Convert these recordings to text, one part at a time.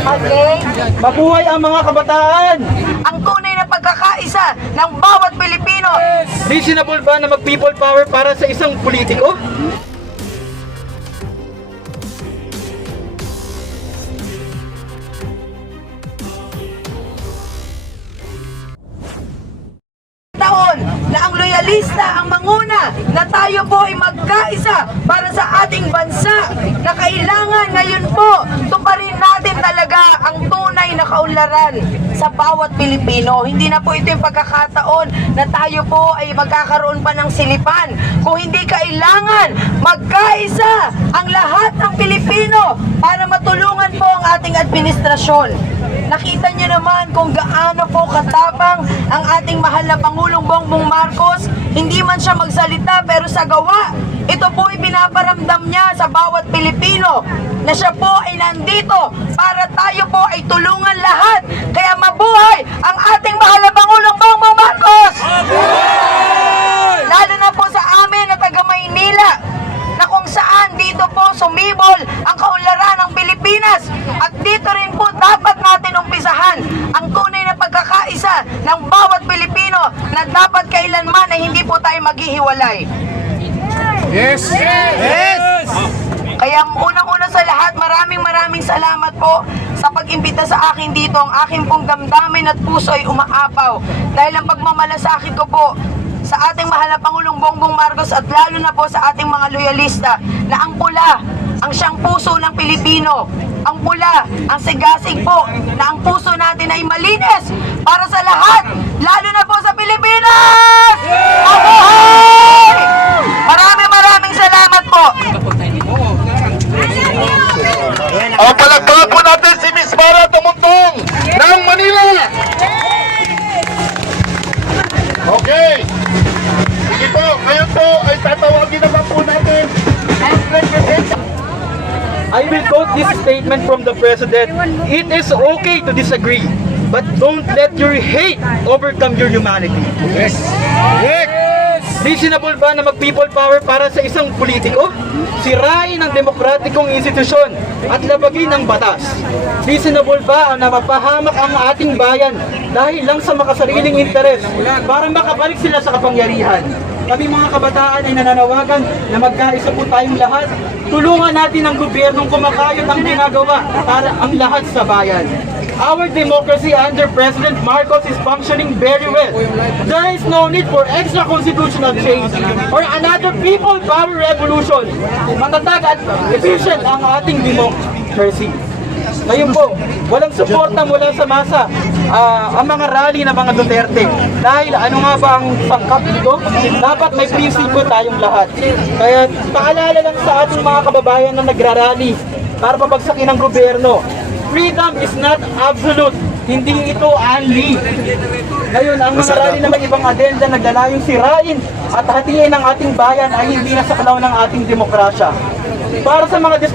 Okay? Mabuhay ang mga kabataan! Ang tunay na pagkakaisa ng bawat Pilipino. Reasonable ba na mag-people power para sa isang politiko? Taon na ang loyalista ang manguna na tayo po ay magkaisa para sa ating bansa na kailangan ngayon po tuparin natin talaga ang tunay na kaunlaran sa bawat Pilipino. Hindi na po ito yung pagkakataon na tayo po ay magkakaroon pa ng silipan. Kung hindi kailangan magkaisa ang lahat ng Pilipino para matulungan po ang ating administrasyon. Nakita niyo naman kung gaano po katapang ang ating mahal na Pangulong Bongbong Marcos. Hindi man siya magsalita pero sa gawa, ito po ay binaparamdam niya sa bawat Pilipino na siya po ay nandito para tayo po ay tulungan lahat. Kaya mabuhay ang ating mahal na Pangulong Bongbong Marcos! Lalo na po sa amin na taga Maynila, na kung saan dito po sumibol ang kaunlaran ng Pilipinas. At dito rin po dapat natin umpisahan ang tunay na pagkakaisa ng bawat Pilipino na dapat kailanman ay hindi po tayo maghihiwalay. Yes! Yes! Kaya unang-una sa lahat, maraming salamat po sa pag-imbita sa akin dito. Ang aking pong damdamin at puso ay umaapaw dahil ang pagmamalasakit ko po sa ating mahal na Pangulong Bongbong Marcos at lalo na po sa ating mga loyalista na ang pula ang siyang puso ng Pilipino. Ang pula, ang sigasig po na ang puso natin ay malinis para sa lahat, lalo na po sa Pilipinas! Mabuhay! Maraming salamat po. O palagpagan po natin si Miss Mara Tumuntong ng Manila! Okay! Sige po, ngayon po ay tatawagin naman po natin ang representative. I will quote this statement from the President. It is okay to disagree, but don't let your hate overcome your humanity. Yes! Yes! Reasonable ba na mag-people power para sa isang politiko? Sirain ang demokratikong institusyon at labagin ang batas. Reasonable ba na mapahamak ang ating bayan dahil lang sa makasariling interes para makabalik sila sa kapangyarihan? Kami mga kabataan ay nananawagan na magkaisa po tayong lahat. Tulungan natin ang gobyernong kumakayod ang ginagawa para ang lahat sa bayan. Our democracy under President Marcos is functioning very well. There is no need for extra constitutional change or another people power revolution. Matatag at efficient ang ating democracy. Ngayon po, walang suporta mula sa masa ang mga rally ng mga Duterte. Dahil ano nga ba ang pangkap dito? Dapat may prinsipyo tayong lahat. Kaya paalala lang sa ating mga kababayan na nagrarally para pabagsakin ang gobyerno. Freedom is not absolute. Hindi ito only. Ngayon, ang mga rally na may ibang agenda naglalayong sirain at hatiin ang ating bayan ay hindi na saklaw ng ating demokrasya. Para sa mga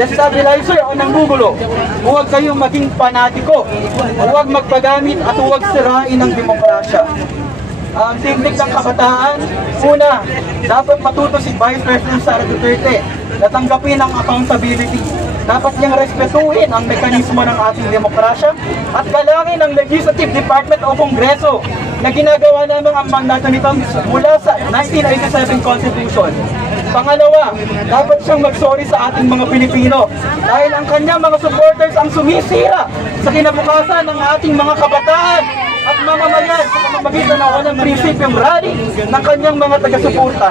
destabilizer o nanggugulo, huwag kayong maging panatiko, huwag magpagamit at huwag sirain ang demokrasya. Ang teknik ng kabataan, una, dapat matuto si Vice President Sara Duterte na tanggapin ang accountability. Dapat niyang respetuhin ang mekanismo ng ating demokrasya at galangin ang Legislative Department o Kongreso na ginagawa naman ang mandato nito mula sa 1987 Constitution. Pangalawa, dapat siyang mag-sorry sa ating mga Pilipino dahil ang kanyang mga supporters ang sumisira sa kinabukasan ng ating mga kabataan at mamamayan sa pamamagitan ng walang prinsipyong rally ng kanyang mga taga-suporta.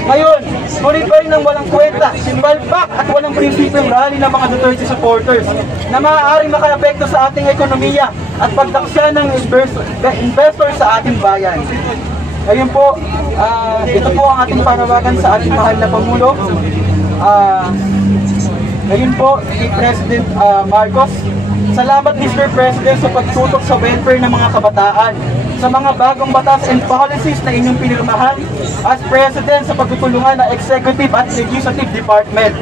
Ngayon, tuloy pa rin ang walang kwenta, simbalpak at walang prinsipyong rally ng mga Duterte supporters na maaaring makaapekto sa ating ekonomiya at pagdaksya ng investor sa ating bayan. Ngayon po, ito po ang ating panawagan sa ating mahal na Pangulo. Ngayon po, si President Marcos, salamat Mr. President sa pagtutok sa welfare ng mga kabataan, sa mga bagong batas and policies na inyong pinirmahan as President sa pagtutulungan ng Executive at Legislative Department.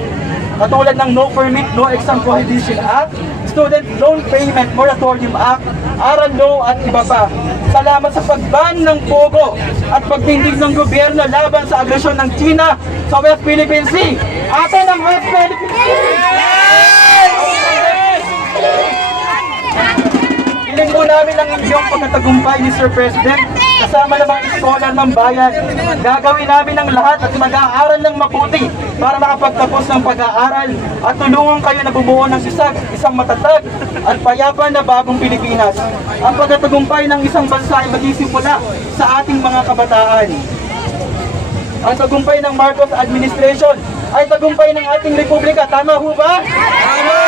Katulad ng No Permit, No Exam Prohibition Act, Student Loan Payment Moratorium Act, Aral Law at iba pa. Salamat sa pagban ng pogo at pagtindig ng gobyerno laban sa agresyon ng China sa West Philippine Sea. Atin ang West Philippine Sea! ikatlong pagkatagumpay ni Sir President, kasama ng mga iskolar ng bayan. Gagawin namin ang lahat at mag-aaral ng mabuti para makapagtapos ng pag-aaral at tulungan kayo na bumuo ng isang matatag at payapa na bagong Pilipinas. Ang pagkatagumpay ng isang bansa ay magsisimula sa ating mga kabataan. Ang tagumpay ng Marcos administration ay tagumpay ng ating republika. Tama ho ba? Tama!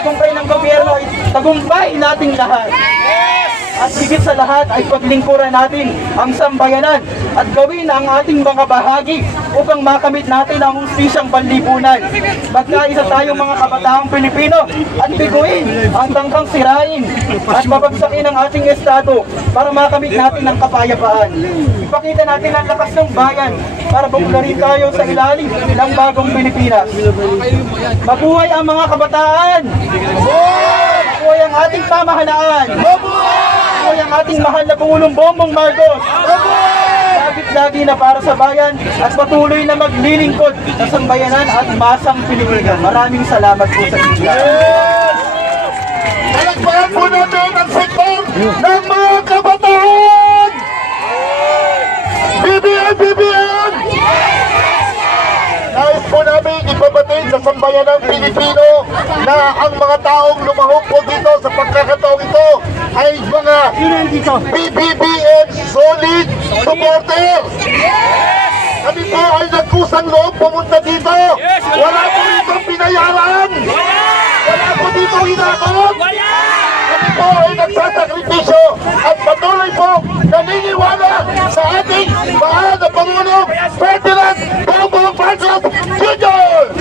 Tagumpay ng gobyerno ay tagumpay nating lahat. At higit sa lahat ay paglingkuran natin ang sambayanan at gawin ang ating mga bahagi upang makamit natin ang hustisyang panlipunan. Magkaisa tayong mga kabataang Pilipino at biguin ang tangkang sirain at mabagsakin ang ating estado para makamit natin ang kapayapaan. Ipakita natin ang lakas ng bayan para buklarin tayo sa ilalim ng bagong Pilipinas. Mabuhay ang mga kabataan! Mabuhay ang ating pamahalaan! Mabuhay ang ating mahal na Pangulong Bongbong Marcos! Lagi na para sa bayan at patuloy na maglilingkod sa sambayanan at masang Pilipinas. Maraming salamat po sa inyo. Palagpakan po natin ang sektor ng mga kabataan! BBM! BBM! Nais po namin ipabatid sa sambayanang Pilipino na ang mga taong lumahok po dito sa pagkakataong ito ay mga BBM solid supporters! Kami po ay nagkusang loob pumunta dito! Wala po itong pinayaran! Wala po dito hinakot! Kami po ay nagsasakripisyo at patuloy po naniniwala sa ating mahal na Pangulong Ferdinand Bongbong Marcos Jr.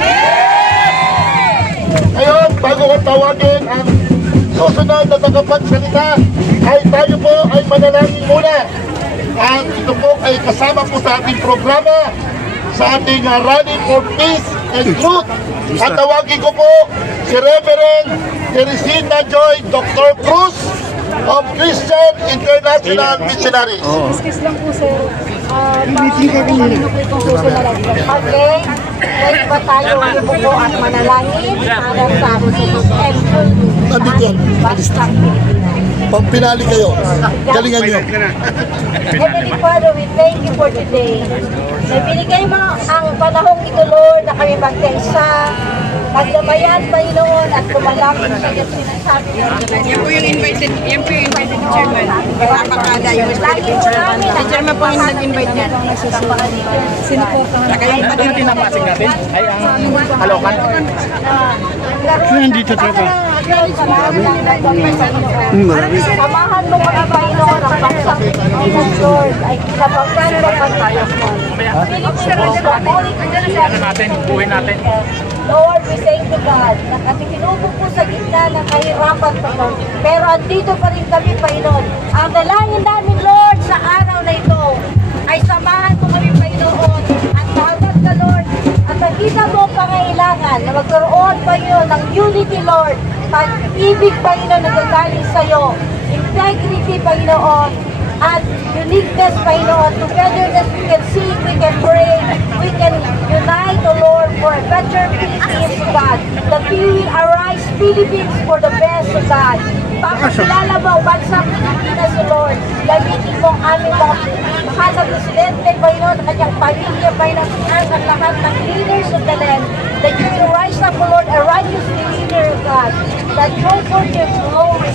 Ngayon, bago ko tawagin ang susunod na tagapagsalita, ay tayo po ay manalangin muna. At ito po ay kasama po sa ating programa sa ating Rally for Peace and Truth. At tawagin ko po si Reverend Teresita Joy Dr. Cruz of Christian International Missionaries. Excuse lang po, sir. Okay, next ba tayo ibuko at manalangin para sa peace and truth sa ating bansang Pilipinas. Pampinali kayo. Galingan nyo. Heavenly Father, we thank you for today. Na binigay mo ang panahong ito, Lord, na kami magkaisa, magdamayan, Panginoon, at kumalangin sa iyong sinasabi. Yan po yung invited ni Chairman. Napakada yung Philippine Chairman. Si Chairman po yung nag-invite niya. Sino po ka? Ano tinapasig natin? Ay ang halokan? Nandito tayo. Samahan mo mga Panginoon ang bansang Pilipinas, Lord, ay kapagkan mo pa tayo po. Lord, we thank you, God, na kami tinubog po sa gitna ng kahirapan, Panginoon. Pero andito pa rin kami, Panginoon. Ang dalangin namin, Lord, sa araw na ito, ay samahan mo kami, Panginoon, at mahagat ka, Lord, at nakita mo ang pangailangan na magkaroon, Panginoon, ng unity, Lord, pag-ibig, Panginoon, na gagaling sa'yo, integrity, Panginoon, at uniqueness, Panginoon. Togetherness, we can sing, we can pray, we can unite, O Lord, for a better Philippines, God. That we will arise Philippines for the best, O God. Papakilala mo ang bansang Pilipinas, O Lord. Gamitin mo ang aming mga mahal na presidente, Panginoon, ang kanyang pamilya, Panginoon, at ang lahat ng leaders of the land. That you will rise up, O Lord, a righteous leader, O God. That show forth your glory